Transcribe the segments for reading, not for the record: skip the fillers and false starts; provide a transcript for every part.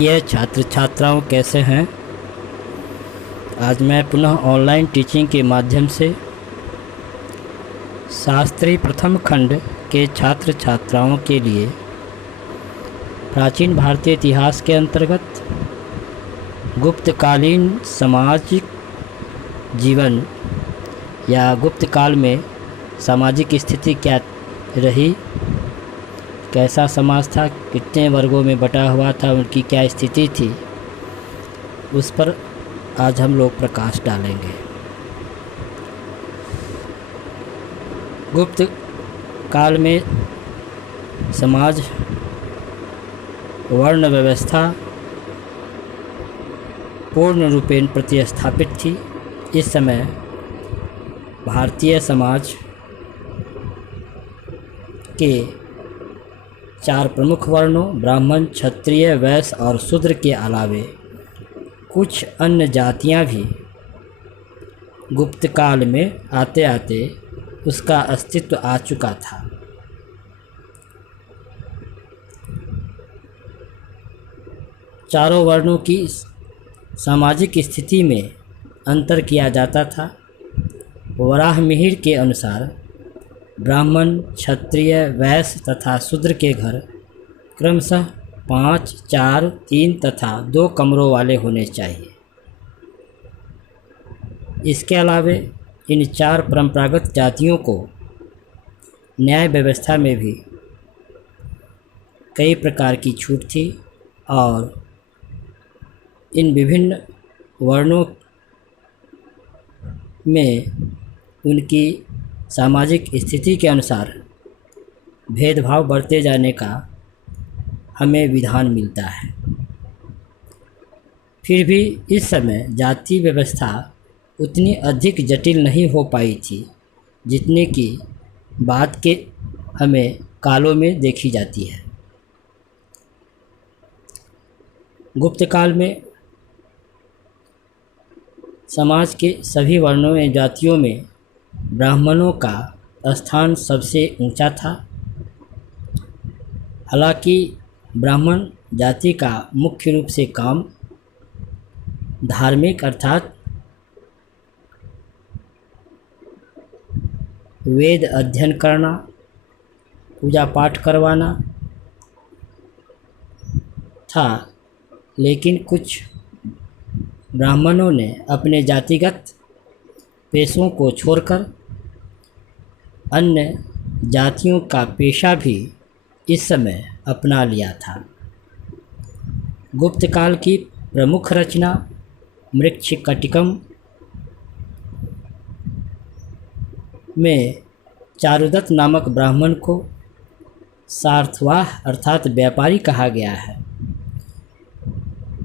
ये छात्र छात्राओं कैसे हैं। आज मैं पुनः ऑनलाइन टीचिंग के माध्यम से शास्त्री प्रथम खंड के छात्र छात्राओं के लिए प्राचीन भारतीय इतिहास के अंतर्गत गुप्तकालीन सामाजिक जीवन या गुप्त काल में सामाजिक स्थिति क्या रही, कैसा समाज था, कितने वर्गों में बटा हुआ था, उनकी क्या स्थिति थी, उस पर आज हम लोग प्रकाश डालेंगे। गुप्त काल में समाज वर्ण व्यवस्था पूर्ण रूपेण प्रतिस्थापित थी। इस समय भारतीय समाज के 4 प्रमुख वर्णों ब्राह्मण, क्षत्रिय, वैश्य और शूद्र के अलावे कुछ अन्य जातियां भी गुप्त काल में आते आते उसका अस्तित्व आ चुका था। चारों वर्णों की सामाजिक स्थिति में अंतर किया जाता था। वराहमिहिर के अनुसार ब्राह्मण, क्षत्रिय, वैश्य तथा शूद्र के घर क्रमशः 5, 4, 3 तथा 2 कमरों वाले होने चाहिए। इसके अलावे इन 4 परंपरागत जातियों को न्याय व्यवस्था में भी कई प्रकार की छूट थी और इन विभिन्न वर्णों में उनकी सामाजिक स्थिति के अनुसार भेदभाव बरते जाने का हमें विधान मिलता है। फिर भी इस समय जाति व्यवस्था उतनी अधिक जटिल नहीं हो पाई थी जितने कि बाद के हमें कालों में देखी जाती है। गुप्त काल में समाज के सभी वर्णों एवं जातियों में ब्राह्मणों का स्थान सबसे ऊंचा था। हालांकि ब्राह्मण जाति का मुख्य रूप से काम धार्मिक अर्थात वेद अध्ययन करना, पूजा पाठ करवाना था, लेकिन कुछ ब्राह्मणों ने अपने जातिगत पेशों को छोड़कर अन्य जातियों का पेशा भी इस समय अपना लिया था। गुप्त काल की प्रमुख रचना मृच्छकटिकम में चारुदत्त नामक ब्राह्मण को सार्थवाह अर्थात व्यापारी कहा गया है।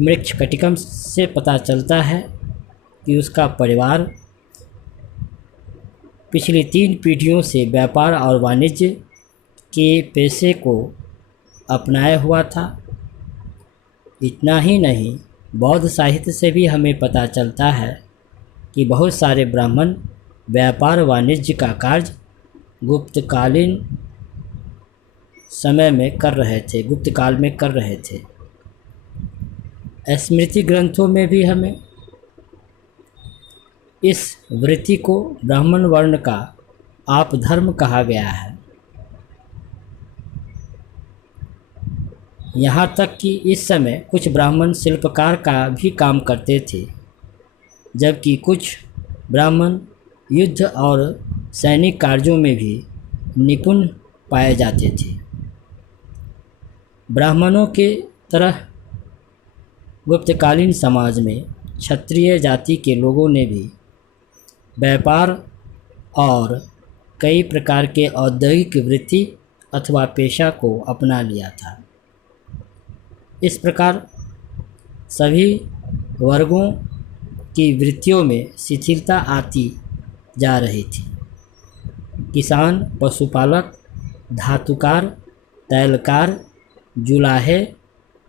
मृच्छकटिकम से पता चलता है कि उसका परिवार पिछली 3 पीढ़ियों से व्यापार और वाणिज्य के पेशे को अपनाया हुआ था। इतना ही नहीं, बौद्ध साहित्य से भी हमें पता चलता है कि बहुत सारे ब्राह्मण व्यापार वाणिज्य का कार्य गुप्तकालीन समय में कर रहे थे, गुप्त काल में कर रहे थे। स्मृति ग्रंथों में भी हमें इस वृत्ति को ब्राह्मण वर्ण का आपधर्म कहा गया है। यहाँ तक कि इस समय कुछ ब्राह्मण शिल्पकार का भी काम करते थे, जबकि कुछ ब्राह्मण युद्ध और सैनिक कार्यों में भी निपुण पाए जाते थे। ब्राह्मणों के तरह गुप्तकालीन समाज में क्षत्रिय जाति के लोगों ने भी व्यापार और कई प्रकार के औद्योगिक वृत्ति अथवा पेशा को अपना लिया था। इस प्रकार सभी वर्गों की वृत्तियों में शिथिलता आती जा रही थी। किसान, पशुपालक, धातुकार, तैलकार, जुलाहे,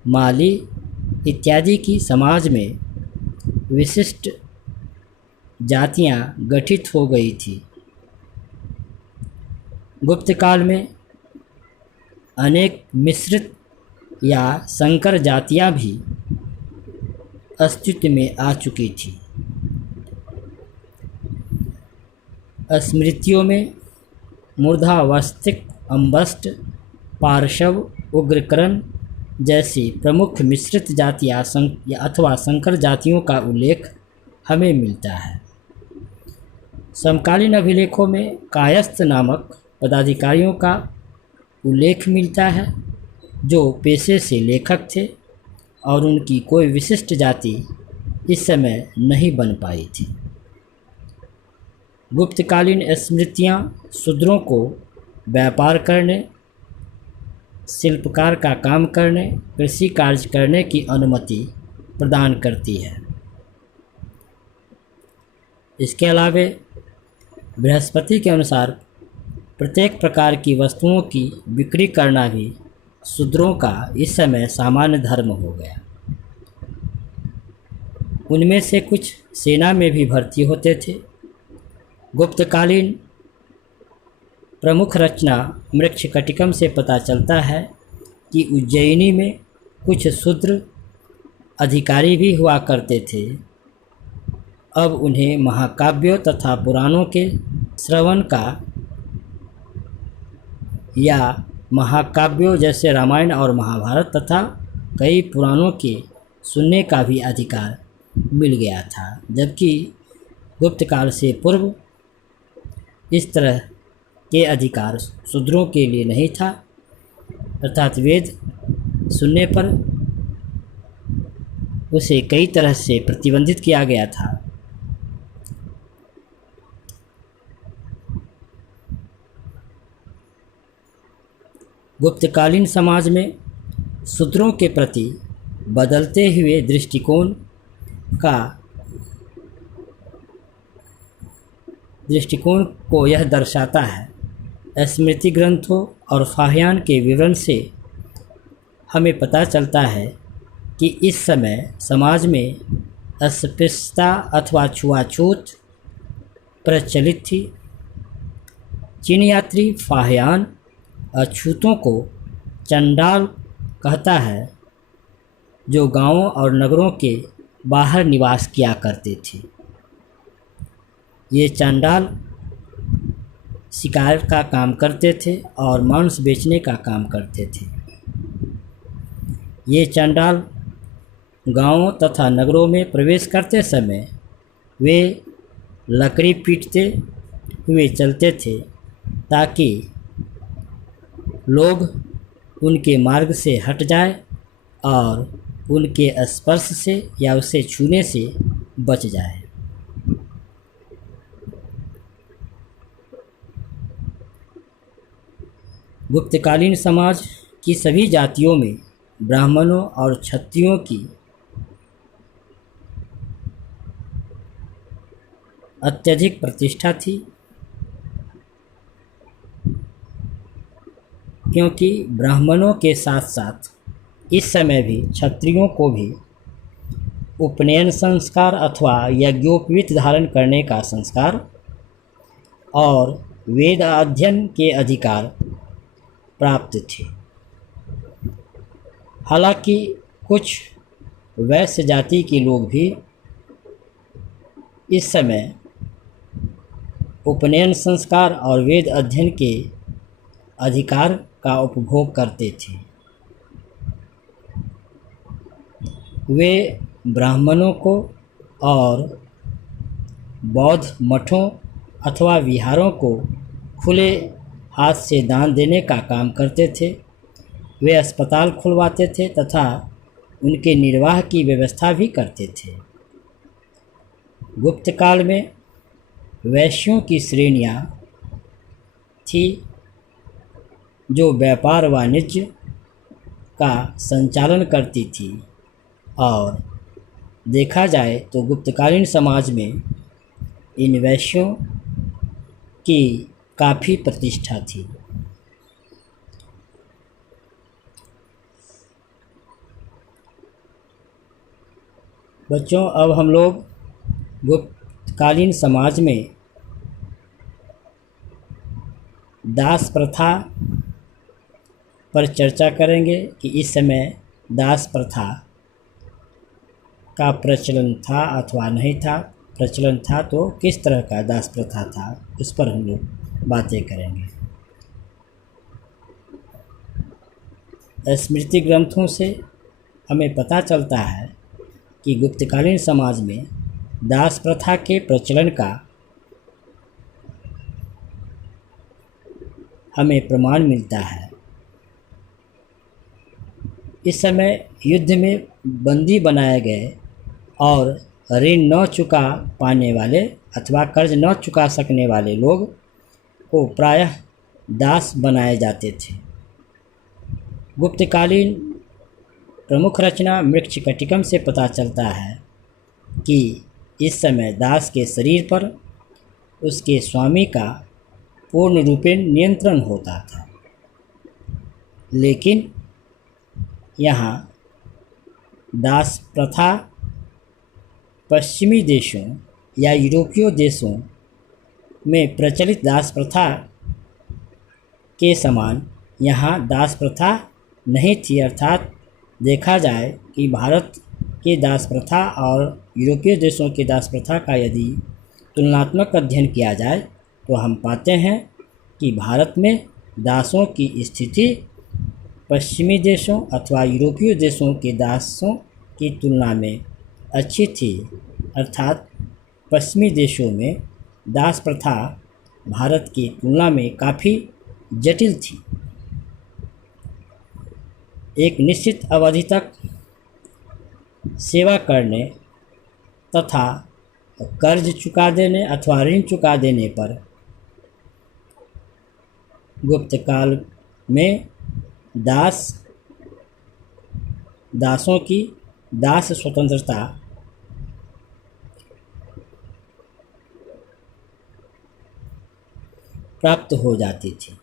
माली इत्यादि की समाज में विशिष्ट जातियां गठित हो गई थी। गुप्त काल में अनेक मिश्रित या संकर जातियां भी अस्तित्व में आ चुकी थी। स्मृतियों में मूर्धावस्थिक, अम्बस्ट, पार्श्व, उग्रकरण जैसी प्रमुख मिश्रित जातियाँ अथवा संकर जातियों का उल्लेख हमें मिलता है। समकालीन अभिलेखों में कायस्थ नामक पदाधिकारियों का उल्लेख मिलता है जो पेशे से लेखक थे और उनकी कोई विशिष्ट जाति इस समय नहीं बन पाई थी। गुप्तकालीन स्मृतियाँ शूद्रों को व्यापार करने, शिल्पकार का काम करने, कृषि कार्य करने की अनुमति प्रदान करती है। इसके अलावा बृहस्पति के अनुसार प्रत्येक प्रकार की वस्तुओं की बिक्री करना भी शूद्रों का इस समय सामान्य धर्म हो गया। उनमें से कुछ सेना में भी भर्ती होते थे। गुप्तकालीन प्रमुख रचना मृच्छकटिकम से पता चलता है कि उज्जैनी में कुछ शूद्र अधिकारी भी हुआ करते थे। अब उन्हें महाकाव्यों तथा पुराणों के श्रवण का या महाकाव्यों जैसे रामायण और महाभारत तथा कई पुराणों के सुनने का भी अधिकार मिल गया था, जबकि गुप्त काल से पूर्व इस तरह के अधिकार शूद्रों के लिए नहीं था, अर्थात वेद सुनने पर उसे कई तरह से प्रतिबंधित किया गया था। गुप्तकालीन समाज में शूद्रों के प्रति बदलते हुए दृष्टिकोण को यह दर्शाता है। स्मृति ग्रंथों और फाहियान के विवरण से हमें पता चलता है कि इस समय समाज में अस्पृश्यता अथवा छुआछूत प्रचलित थी। चीन यात्री फाहियान अछूतों को चंडाल कहता है, जो गांवों और नगरों के बाहर निवास किया करते थे। ये चंडाल शिकार का काम करते थे और मांस बेचने का काम करते थे। ये चंडाल गांवों तथा नगरों में प्रवेश करते समय वे लकड़ी पीटते हुए चलते थे ताकि लोग उनके मार्ग से हट जाए और उनके स्पर्श से या उसे छूने से बच जाए। गुप्तकालीन समाज की सभी जातियों में ब्राह्मणों और क्षत्रियों की अत्यधिक प्रतिष्ठा थी, क्योंकि ब्राह्मणों के साथ साथ इस समय भी क्षत्रियों को भी उपनयन संस्कार अथवा यज्ञोपवीत धारण करने का संस्कार और वेद अध्ययन के अधिकार प्राप्त थे। हालांकि कुछ वैश्य जाति के लोग भी इस समय उपनयन संस्कार और वेद अध्ययन के अधिकार का उपभोग करते थे। वे ब्राह्मणों को और बौद्ध मठों अथवा विहारों को खुले हाथ से दान देने का काम करते थे। वे अस्पताल खुलवाते थे तथा उनके निर्वाह की व्यवस्था भी करते थे। गुप्त काल में वैश्यों की श्रेणियाँ थी जो व्यापार वाणिज्य का संचालन करती थी, और देखा जाए तो गुप्तकालीन समाज में इन वैश्यों की काफ़ी प्रतिष्ठा थी। बच्चों, अब हम लोग गुप्तकालीन समाज में दास प्रथा पर चर्चा करेंगे कि इस समय दास प्रथा का प्रचलन था अथवा नहीं था, प्रचलन था तो किस तरह का दास प्रथा था, उस पर हम लोग बातें करेंगे। स्मृति ग्रंथों से हमें पता चलता है कि गुप्तकालीन समाज में दास प्रथा के प्रचलन का हमें प्रमाण मिलता है। इस समय युद्ध में बंदी बनाए गए और ऋण न चुका पाने वाले अथवा कर्ज न चुका सकने वाले लोग को प्रायः दास बनाए जाते थे। गुप्तकालीन प्रमुख रचना मृच्छकटिकम से पता चलता है कि इस समय दास के शरीर पर उसके स्वामी का पूर्ण रूपेण नियंत्रण होता था, लेकिन यहाँ दास प्रथा पश्चिमी देशों या यूरोपीय देशों में प्रचलित दास प्रथा के समान यहाँ दास प्रथा नहीं थी। अर्थात देखा जाए कि भारत के दास प्रथा और यूरोपीय देशों के दास प्रथा का यदि तुलनात्मक अध्ययन किया जाए तो हम पाते हैं कि भारत में दासों की स्थिति पश्चिमी देशों अथवा यूरोपीय देशों के दासों की तुलना में अच्छी थी। अर्थात पश्चिमी देशों में दास प्रथा भारत की तुलना में काफ़ी जटिल थी। एक निश्चित अवधि तक सेवा करने तथा कर्ज चुका देने अथवा ऋण चुका देने पर गुप्त काल में दासों की दास स्वतंत्रता प्राप्त हो जाती थी।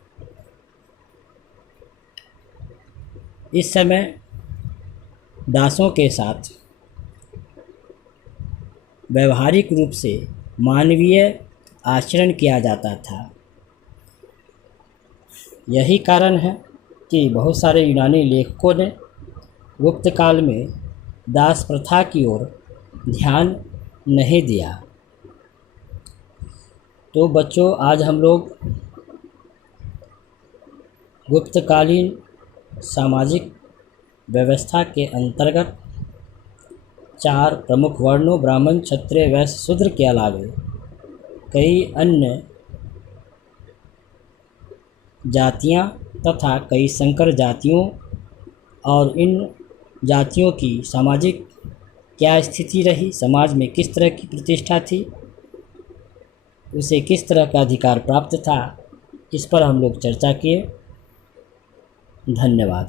इस समय दासों के साथ व्यवहारिक रूप से मानवीय आचरण किया जाता था। यही कारण है कि बहुत सारे यूनानी लेखकों ने गुप्त काल में दास प्रथा की ओर ध्यान नहीं दिया। तो बच्चों, आज हम लोग गुप्तकालीन सामाजिक व्यवस्था के अंतर्गत 4 प्रमुख वर्णों ब्राह्मण, क्षत्रिय, वैश्य, शूद्र के अलावे कई अन्य जातियां तथा कई संकर जातियों और इन जातियों की सामाजिक क्या स्थिति रही, समाज में किस तरह की प्रतिष्ठा थी, उसे किस तरह का अधिकार प्राप्त था, इस पर हम लोग चर्चा किए। धन्यवाद।